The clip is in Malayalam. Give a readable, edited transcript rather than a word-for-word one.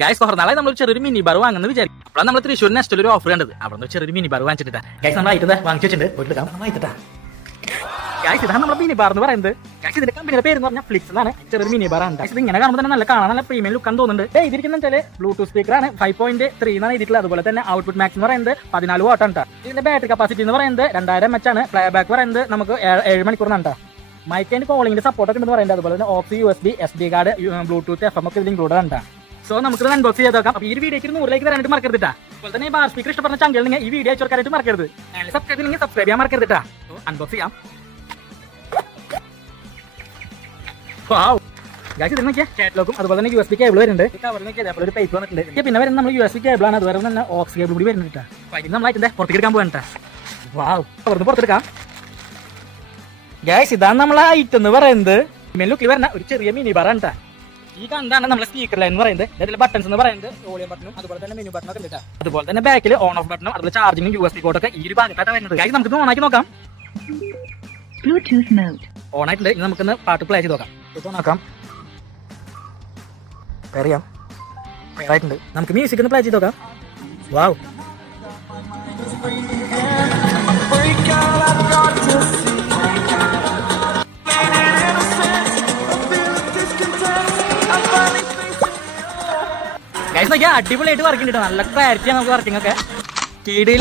ഗൈസ് കുറേ നാളെ നമ്മൾ ചെറിയൊരു മിനി ബാർ വാങ്ങുന്ന വിചാരിക്കും. അപ്പോഴാണ് നമ്മൾ തൃശ്ശൂർ നെക്സ്റ്റ് ഒരു ഓഫർ കണ്ടത്. അവിടെ നിന്ന് ചെറിയൊരു മിനി ബാർ വാങ്ങിച്ചിട്ടാ ഗൈസ് നമ്മൾ ആയിട്ട് വാങ്ങിച്ചു വെച്ചിട്ടുണ്ട്. വീട്ടിലെടുക്കാം വാങ്ങിട്ടാ ഗൈസ്. ഇതാണ് നമ്മുടെ മിനി ബാർ എന്ന് പറയുന്നത്. ഗൈസ് ഇതിന്റെ കമ്പനിയുടെ പേര് എന്ന് പറഞ്ഞാൽ ഫ്ലിക്സ് എന്നാണ്. ചെറിയൊരു മിനി ബാർ ആണ്. ഇത് ഇങ്ങനെ കാണുമ്പോൾ തന്നെ നല്ല കാണാൻ നല്ല പ്രീമിയം ലുക്ക് തോന്നുന്നുണ്ട്. ഇതിരിക്കുന്ന വെച്ചാൽ ബ്ലൂടൂത്ത് സ്പീക്കർ ആണ് 5.3 എന്നാണ് ഇതിട്ടുള്ളത്. അതുപോലെ തന്നെ ഔട്ട്പുട്ട് മാക്സ് എന്ന് പറയുന്നത് 14 വാട്ട് ആണ്. ഇതിന്റെ ബാറ്ററി കപ്പാസിറ്റി എന്ന് പറയുന്നത് 2000 mAh ആണ്. പ്ലേ ബാക്ക് പറയുന്നത് നമുക്ക് 7 മണിക്കൂറിനാണ്. മൈക്ക് ആൻഡ് കോളിംഗിന്റെ സപ്പോർട്ട് ഒക്കെ എന്ന് പറയുന്നത്. അതുപോലെ തന്നെ ഓക്സി USB SD card Bluetooth FM ഒക്കെ ഇതിൽ ഇൻക്ലൂഡ് ആണ്. സോ നമുക്ക് അൺബോക്സ് ചെയ്ത് നോക്കാം. ഈ വീഡിയോക്ക് 100 വരാനായിട്ട് മറക്കരുത്. അതുപോലെ തന്നെ ബാർ സ്പീക്കർ ഇഷ്ടപ്പെടുന്ന ചങ്കിൽ നിങ്ങൾ ഈ വീഡിയോ അയച്ചോർക്കാനായിട്ട് മറക്കരുത്. സബ്സ്ക്രൈബ് ചെയ്യാൻ മറക്കരുത്. അൺബോക്സ് ചെയ്യാം. കേബിളും അതുപോലെ തന്നെ USB കേബിൾ വരുന്നുണ്ട്. ഒരു പൈപ്പ് വന്നിട്ടുണ്ട്. പിന്നെ വരുന്നത് നമ്മൾ USB കേബിൾ ആണ്. അതുപോലെ തന്നെ ഓക്സ് കേബിൾ കൂടി വരുന്നുണ്ട്. നമ്മളായിട്ട് പുറത്തേക്ക് എടുക്കാൻ പോകാൻ പുറത്തെടുക്കാം. ഗൈസ് ഇതാണ് നമ്മളെ ഐറ്റം എന്ന് പറയുന്നത്. ലുക്കിൽ വരുന്ന ഒരു ചെറിയ മിനി ബാർ ആണ്. ഈ കണ്ടാണ് നമ്മുടെ സ്പീക്കർ ലൈൻ എന്ന് പറയുന്നത്. ഇതിൽ ബട്ടൺസ് എന്ന് പറയുന്നത് വോളിയം ബട്ടണും അതുപോലെ തന്നെ മെനു ബട്ടണും ഒക്കെ ഉണ്ട്. അതുപോലെ തന്നെ ബാക്കിൽ ഓൺ ഓഫ് ബട്ടണും അതുപോലെ ചാർജിങ്ങും USB കോഡൊക്കെ ഈ ഒരു ഭാഗത്തായിട്ട് വരുന്നത്. ഗൈസ് നമുക്ക് ഓണാക്കി നോക്കാം. ഓൺ ആയിട്ടുണ്ട്. ഇനി നമുക്കൊന്ന് പാട്ട് പ്ലേ ചെയ്ത് നോക്കാം. നോക്കാം അറിയാം ആയിട്ടുണ്ട്. നമുക്ക് മ്യൂസിക് ഒന്ന് പ്ലേ ചെയ്ത് നോക്കാം. വാവ് ഗൈസ് നോക്കിയാൽ അടിപൊളിയായിട്ട് വർക്കിംഗ് കിട്ടും. നല്ല ക്ലാരിറ്റിയാണ് നമുക്ക് വർക്കിംഗ് ഒക്കെ. കീടിയിലെ